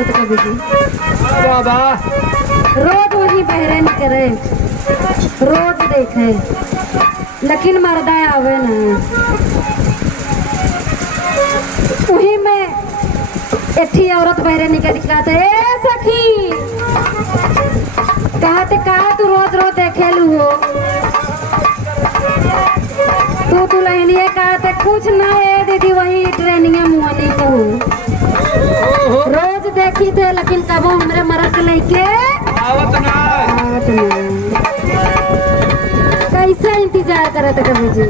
कभी जी बाबा रोज वही बहरे नहीं करे, रोज देखे लेकिन मर्दा आवे ना। वही में एठी औरत बहरे निकल कहते ए सखी कहते कहा तू रोज रोज देखे लू हो तू दुल्हनिए कहते कुछ ना ए दीदी वही ट्रेनिंग मुआनी को रोज देखी थे लेकिन कबो हमरे मरद के लेके आवत ना। कैसे इंतजार करत कभी जी।